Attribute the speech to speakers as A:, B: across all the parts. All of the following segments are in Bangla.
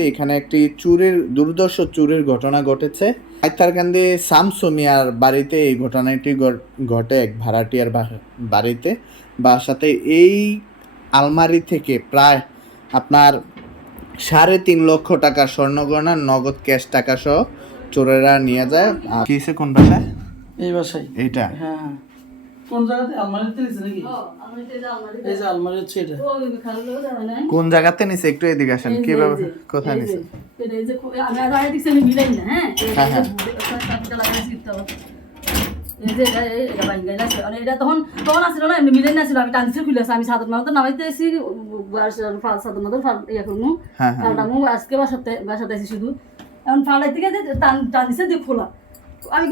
A: এখানে একটি চুরের দুর্দর্শ চুরের ঘটনা ঘটেছে। আইতারকান্দি শামসু মিয়ার বাড়িতে এই ঘটনাটি ঘট- ঘটে এক ভাড়াটিয়ার বা- বাড়িতে। বাসাতে এই আলমারি থেকে প্রায় আপনার সাড়ে তিন লক্ষ টাকা স্বর্ণগয়না নগদ ক্যাশ টাকা সহ চোরেরা নিয়ে যায়। কিসে কোন বাসায়?
B: এই বাসায়।
A: এইটা?
B: হ্যাঁ হ্যাঁ। কোন জায়গাতে? আলমারিতে নাকি? এই যে আলমারি হচ্ছে এটা।
A: কোন জায়গাতে নিছে? একটু এদিকে আসেন। কীভাবে কোথায় নিছে? হ্যাঁ, হ্যাঁ।
C: এটা তখন তখন আসছিল না এমনি মিলে নাছিল আমি টানছি খুলে আমি সাদর মাত্র নামাইতে এসি সাদর মাত্র ইয়া করব আজকে বাসাতে বাসাতে শুধু। এখন ফালাই থেকে যে টান টান দিছে দিয়ে খোলা। আমি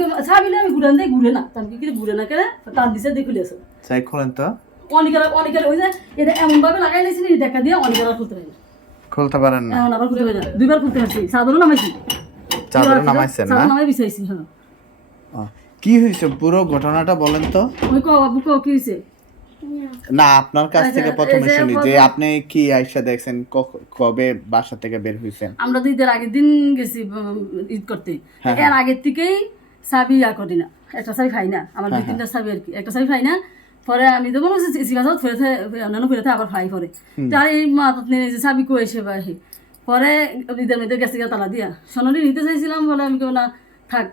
C: আমি ঘুরান দিয়ে ঘুরে না। কি ঘুরে না কেন? টান দিছে দিয়ে খুলে আছে।
A: চাই খোলেন তো।
C: অনেকের অনেকের ওই যে এটা এমন ভাবে লাগাই দেখা দিয়ে অনেকের আর খুলতে পারি
A: খুলতে পারেন না।
C: এখন আবার খুলতে পারি না। দুইবার খুলতে পারছি। সাধারণ নামাইছি।
A: চাদর নামাইছেন না?
C: নামাই বিছাইছি হ্যাঁ।
A: কি হয়েছে? পুরো ঘটনাটা বলেন তো।
C: ওই ক বাবু ক কি হয়েছে?
A: না আপনার কাছ থেকে
C: আচ্ছা,
A: প্রথমে শুনি যে আপনি কি আইসা দেখছেন? কবে বাসা থেকে বের হইছেন?
C: আমরা তো ঈদের আগের দিন গেছি ঈদ করতে।
A: হ্যাঁ,
C: এর আগের থেকেই চাবি ইয়া করি না। একটা চাবি খাই না। আমার দুই তিনটা চাবি আর কি। একটা চাবি খাই না। পরে আমি তো মনে ফেরেতে অন্যান্য ফেরেতে আবার ফাই পরে তার এই নিয়ে যে চাবি কয়েছে। পরে ঈদের মধ্যে গেছে গিয়ে তালা দিয়া সোনালি নিতে চাইছিলাম বলে আমি কেউ না থাক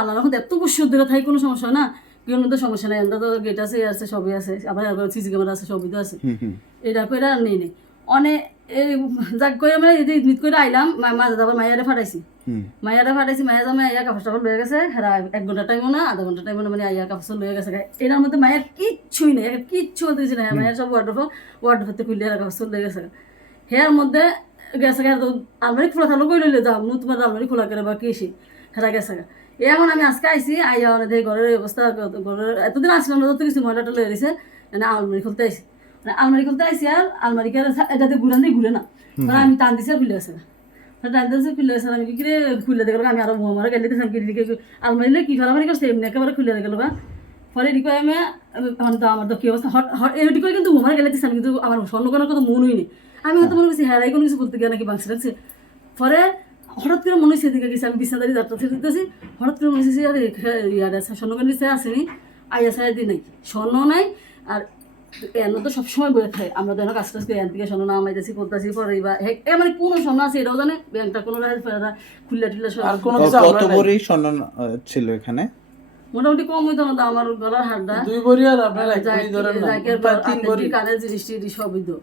C: আল্লাহ এত বছর ধরে থাকি কোনো সমস্যা না। কেউ তো সমস্যা নেই আমরা তো গেট আছে আছে সবই আছে আবার সিসি ক্যামেরা আছে সবই তো আছে। এটা করে আর নেই নেই অনেক যাক করে আমরা এই যে ঈদ করে আইলাম মা- মাঝে তারপর মায়েরা ফাটাইছি। মায়েরা ফাটাইছি মায়ের জামাই আইয়া কাপড় টাপড় লয়ে গেছে হেরা এক ঘণ্টা টাইমও না আধা ঘণ্টা টাইমও না মানে আইয়া কাপড় লয়ে গেছে। এটার মধ্যে মায়ের কিচ্ছুই নেই কিচ্ছু কিছু না হ্যাঁ মায়ের সব ওয়ার্ড ওয়ার্ড হতে খুললে হেরা কাপড় লয়ে গেছে। হেয়ার মধ্যে গেছে গা তো আলমারি খোলা থাকল কই লইলে যাও মু তোমার আলমারি খোলা করে বা কি এসে হেরা গেছে গা। এখন আমি আজকে আইছি আইয়া মানে দেখি ঘরের এই অবস্থা ঘরের এতদিন আসলাম না তো কিছু ময়লাটা লয়ে দিছে মানে আলমারি খুলতে আইছি। মানে আলমারি খুলতে আইছি আর আলমারি কে এটাতে ঘুরান দিয়ে ঘুরে না। মানে আমি টান দিছি আর খুলে গেছে গা। টান দিয়েছে খুলে গেছে আমি কি করে খুলে দেখলাম আমি আরও মোহামারা গেলে দিয়েছিলাম কি দিকে আলমারি কি ফেলামারি করছে এমনি একেবারে খুলে গেল বা। পরে এদিকে আমি মানে তো আমার তো কি অবস্থা হট হট এদিকে কিন্তু মোমার গেলে দিয়েছিলাম কিন্তু আমার স্বর্ণ কোনো কথা মনই নেই। আমি হয়তো মনে করছি হ্যাঁ কোনো কিছু বলতে গিয়ে নাকি বাংসি রাখছে পরে হঠাৎ করে মনে হচ্ছে এদিকে গেছি আমি বিছাদারি যাত্রা থেকে দিতেছি হঠাৎ করে মনে হচ্ছে ইয়ার আছে স্বর্ণকার নিচে আসেনি আইয়া দিই নাই স্বর্ণ নাই আর এন তো সবসময় বয়ে থাকে। আমরা তো এনে কাজ টাজ করে এন থেকে স্বর্ণ নামাইতেছি করতেছি পরে বা এ মানে কোনো স্বর্ণ আছে এটাও জানে? ব্যাংকটা কোনো খুললে টুললে
B: আর কোনো কিছু
A: কত
B: আমরা নাই।
A: বড়ি স্বর্ণ আহ, ছিল এখানে?
C: মোটামুটি কম হইতো না আমার গলার হাড়টা
B: দুই বড়ি আর আপনার এক বড়ি ধরেন না। তিন বড়ি
C: কানের জিনিস টিনিস সব হইতো।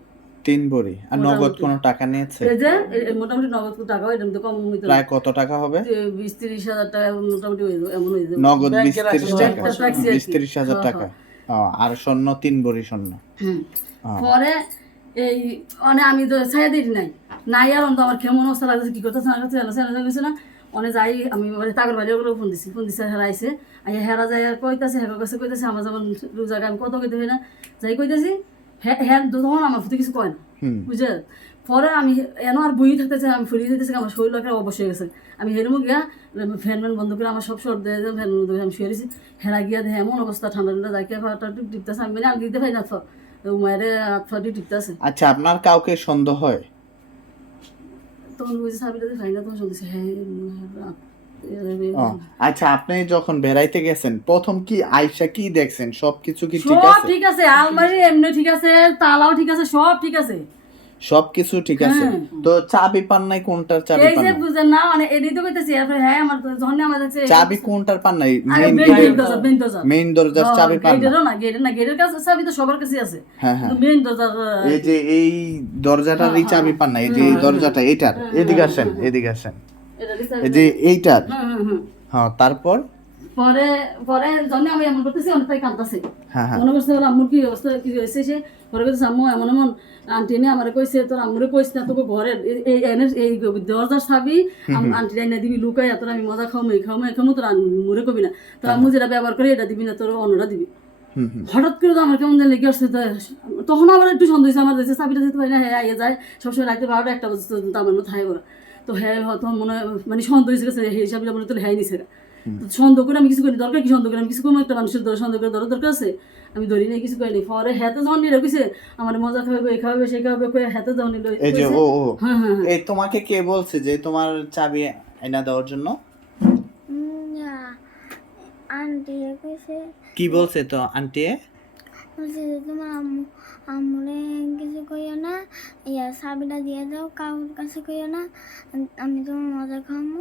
A: তিন বড়ি আর নগদ কোনো টাকা নিয়েছে?
C: এই যে মোটামুটি নগদ টাকা এটা তো কম হইতো।
A: প্রায় কত টাকা হবে?
C: যে বিশ তিরিশ হাজার টাকা মোটামুটি এমন যাবে
A: নগদ বিশ
B: ব্যাংকে রাখা
A: তিরিশ
B: যায়,
A: টাকা।
C: একটা রাখছি আর
A: বিশ
C: কি।
A: তিরিশ হাজার টাকা। আর স্বর্ণ তিন বড়ি স্বর্ণ হ্যাঁ।
C: পরে এই মানে আমি তো ছায়া দিই নাই। নাই আর অন্ত আমার কেমন অবস্থা লাগছে কি করতেছে না করতেছে না গেছে না। অনেক যাই আমি মানে তাগর বাড়ি ওগুলো ফোন দিছি। ফোন দিছে হেরা আইসে আইয়া হেরা যাই আর কইতাছে হেরা কাছে কইতাছে আমার যেমন রোজা আমি কত কইতে হয় না? যাই কইতাছি হ্যাঁ হ্যাঁ তখন আমার প্রতি কিছু কয় না।
A: হুম।
C: বুঝে পরে আমি এন আর বই থাকতেছে আমি ফুরিয়ে যেতেছে আমার শরীর একটা অবশ্যই হয়ে গেছে। আমি হেরমু গিয়া ফ্যান ম্যান বন্ধ করে আমার সব শর্ট দিয়ে ফ্যান বন্ধ করে আমি শুয়ে হেরা গিয়া দেখে এমন অবস্থা ঠান্ডা ঠান্ডা যাকে টুক টিপতেছে। আমি মানে আর দিতে পারি না তো মায়ের হাত ফাটি টিপতেছে।
A: আচ্ছা আপনার কাউকে সন্দেহ হয়?
C: তখন বুঝে সাবিটা না তখন শুনতেছে হ্যাঁ
A: ও, আচ্ছা আপনি যখন বেড়াইতে গেছেন প্রথম কি আয়সা কি দেখছেন? সবকিছু কি ঠিক
C: সব
A: আছে?
C: ঠিক আছে আলমারি এমনি ঠিক আছে তালাও ঠিক আছে সব ঠিক আছে।
A: সবকিছু ঠিক আছে।
C: হ্যাঁ।
A: তো চাবি পান নাই কোনটার চাবি পান
C: এই
A: যে
C: বুঝেন না মানে এটাই তো কইতেছি এরপরে হ্যাঁ আমার তো যখন আমার কাছে
A: চাবি কোনটার পান নাই? মেইন
C: দরজা মেইন দরজা
A: মেইন দরজার। চাবি পান না
C: না গেটের না গেটের কাছে চাবি তো সবার কাছে আছে।
A: হ্যাঁ হ্যাঁ।
C: মেইন দরজার
A: এই যে এই দরজাটারই চাবি পান না এই যে দরজাটা এটার। এদিকে আসেন এদিকে আসেন। এই যে এইটার। হ্যাঁ তারপর?
C: পরে পরে আমি এমন করতেছি অনেকটাই কাঁদতেছে।
A: হ্যাঁ হ্যাঁ।
C: মনে করছে বলে আম্মুর কি অবস্থা কি হয়েছে সে? পরে আম্মু এমন এমন আন্টি নে আমার কইছে তোর আম্মুরে কইছ না তোকে ঘরে এই- এই এনে- এই দরজার আন্টি না দিবি লুকাই তোর আমি মজা খাও মেয়ে খাও মেয়ে খামু তোর আম্মুরে কবি না। তোর আম্মু যেটা ব্যবহার করে এটা দিবি না তোর অন্যরা দিবি। হঠাৎ করে তো আমার কেমন যেন লেগে আসছে তখন আমার একটু সন্দেহ আমার চাবিটা দিতে পারি না হ্যাঁ আইয়ে যায় সবসময় রাখতে বারোটা একটা তো আমার মতো তো হ্যাঁ তখন মনে হয় মানে সন্দেহ হয়েছে গেছে, এই চাবিটা মনে হয় তো হ্যাঁ নিছে তো সন্দেহ করে আমি কিছু করি দরকার কি সন্দেহ করে? আমি কিছু কোনো একটা মানুষের ধরে সন্দেহ করে ধরার দরকার আছে? আমি ধরি নাই কিছু করিনি পরে হাতে যখন নিয়ে কইছে আমার মজা খাওয়াবে এই খাওয়াবে সেই খাওয়াবে কয়ে হাতে যখন নিল
A: এই যে ও ও
C: হ্যাঁ হ্যাঁ হ্যাঁ।
A: এই তোমাকে কে বলছে যে তোমার চাবি এনে দেওয়ার জন্য?
D: আন্টি কইছে।
A: কি বলছে তো আন্টি?
D: বলছে তোমার আম্মু আম্মুরে ইয়া সাবিটা দিয়ে দাও কাউর কাছে কইও না। আমি তোমার মজা খাওয়ামু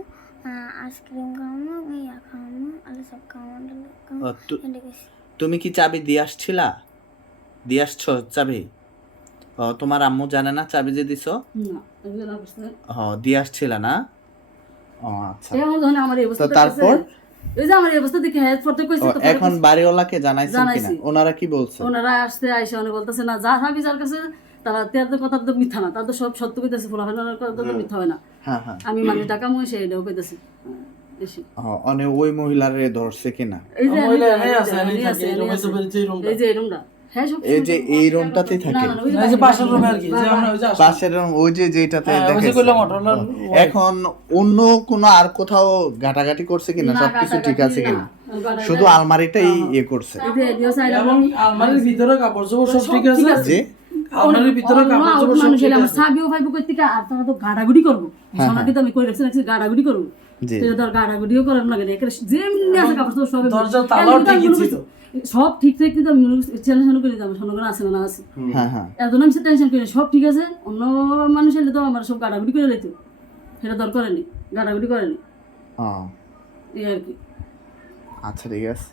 D: আইসক্রিম খাওয়ামু ইয়া খাওয়ামু আলু সব খাওয়ামু
A: তু- তুমি কি চাবি দিয়ে আসছিলা? দিয়ে আসছো চাবি? ও তোমার আম্মু জানে না চাবি যে দিছো। ও দিয়ে আসছিলা না? ও আচ্ছা।
C: আমার অবস্থা
A: তো তারপর?
C: এই যে আমার এই অবস্থা দেখে হেল্প করতে কইছে তো
A: এখন বাড়িওয়ালাকে জানাইছেন কিনা? ওনারা কি বলছে?
C: ওনারা আসতে আইসে অনেক বলতেছে না যা থাকি যার কাছে তারা তার তো কথা তো মিথ্যা না তার তো সব সত্য কইতেছে ফোলা হয় না কথা তো মিথ্যা হয় না।
A: হ্যাঁ হ্যাঁ।
C: আমি মানে টাকা মই কইতেছি। হ্যাঁ,
A: অনে ওই মহিলারে ধরছে কিনা?
C: এই যে
B: মহিলা এনে
C: এই
B: আছে,
C: যে
B: এনে এই
C: আমি
B: রুমে
C: আছি।
B: তো বেরিয়েছে এই রুমটা।
C: এই যে এই রুমটা। হ্যাঁ সব
A: এই যে এই রুমটাতেই থাকে?
B: এই যে পাশের রুমে আর কি যে আমরা ওই যে
A: পাশের room, ওই যে যেটাতে
B: হ্যাঁ,
A: এখন অন্য কোনো আর কোথাও ঘাটাঘাটি করছে কিনা? সবকিছু ঠিক আছে কিনা? শুধু আলমারিটাই ইয়ে করছে।
B: আলমারির ভিতরে কাপড় চোপড় সব ঠিক আছে? ভিতরে
C: মানুষ আমার সাবিও কই থেকে আর তারা তো গাড়াগুড়ি করব। সোনাকে তো আমি কই রাখছি রাখছি গাড়াগুড়ি করব।
A: জি।
C: তো ধর গাড়াগুড়িও করার লাগে যেমনি আছে কাপড় সব ঠিক ঠিক কিন্তু আমি টেনশন করে যাব সোনাগুলো আছে না আছে।
A: হ্যাঁ হ্যাঁ।
C: এত আমি টেনশন করি সব ঠিক আছে। অন্য মানুষ এলে তো আমার সব গাড়াগুড়ি করে লেতো সেটা দর করেনি গাড়াগুড়ি করেনি এই আর কি।
A: আচ্ছা ঠিক আছে।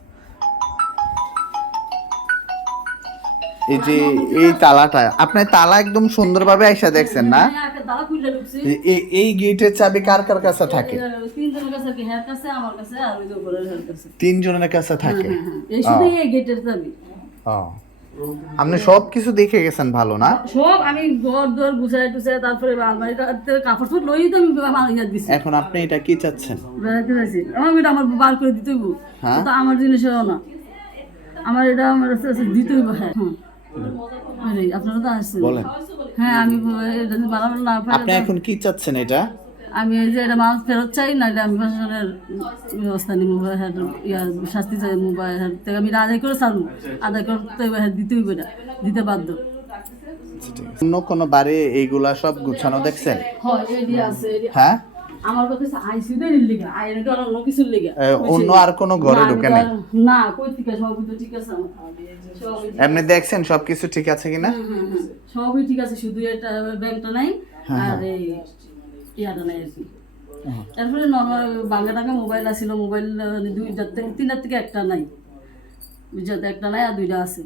A: এই যে এই তালাটা আপনার তালা একদম সুন্দরভাবে আইসা দেখছেন না?
C: আমি
A: এ- এই গেটের চাবি কার কার কাছে থাকে?
C: তিনজনের কাছে আর কি হ্যার কাছে আমার কাছে আর ওই যে উপরের হ্যার কাছে।
A: তিনজনের কাছে থাকে?
C: হ্যাঁ, হ্যাঁ।
A: আপনি সব কিছু দেখে গেছেন ভালো না?
C: সব আমি ঘর দর গুছাই টুছাই তারপরে কাপড় চোপড় লই তো আমি দিছি।
A: এখন আপনি এটা কি চাচ্ছেন?
C: আমার এটা আমার বার করে দিতে হইব।
A: হ্যাঁ?
C: তো আমার জিনিসও না। আমার এটা আমার আস্তে আস্তে দিতে হইব হ্যাঁ। আপনারা তো আসছেন।
A: বলেন।
C: হ্যাঁ আমি এটা না
A: আপনি এখন কি চাচ্ছেন এটা?
C: আমি এই যে এটা মাছ ফেরত চাই নাহলে আমি প্রশাসনের ব্যবস্থা নিব শাস্তি চাই মোবাইল থেকে। আমি এটা আদায় করে চালু। আদায় করতে দিতে হইব এটা দিতে বাধ্য।
A: অন্য কোনো বাড়ি এইগুলা সব গুছানো দেখছেন?
C: হ্যাঁ? আমার কথা হচ্ছে আইসিউ দের লিগা আইনে তো অন্য কিছুর লিগা।
A: অন্য আর কোনো ঘরে
C: না,
A: ঢুকে
C: তো
A: নাই।
C: না কই থেকে সবই তো ঠিক আছে
A: এমনি দেখছেন সবকিছু ঠিক আছে কিনা।
C: সবই ঠিক আছে শুধু এটা ব্যাংকটা নাই আর এই ইয়াটা নাই আর কি। তারপরে নর্মাল বাংলা টাকা মোবাইল আছিল মোবাইল দুইটার থেকে তিনটার থেকে একটা নাই। বুঝতে একটা নাই আর দুইটা আছে।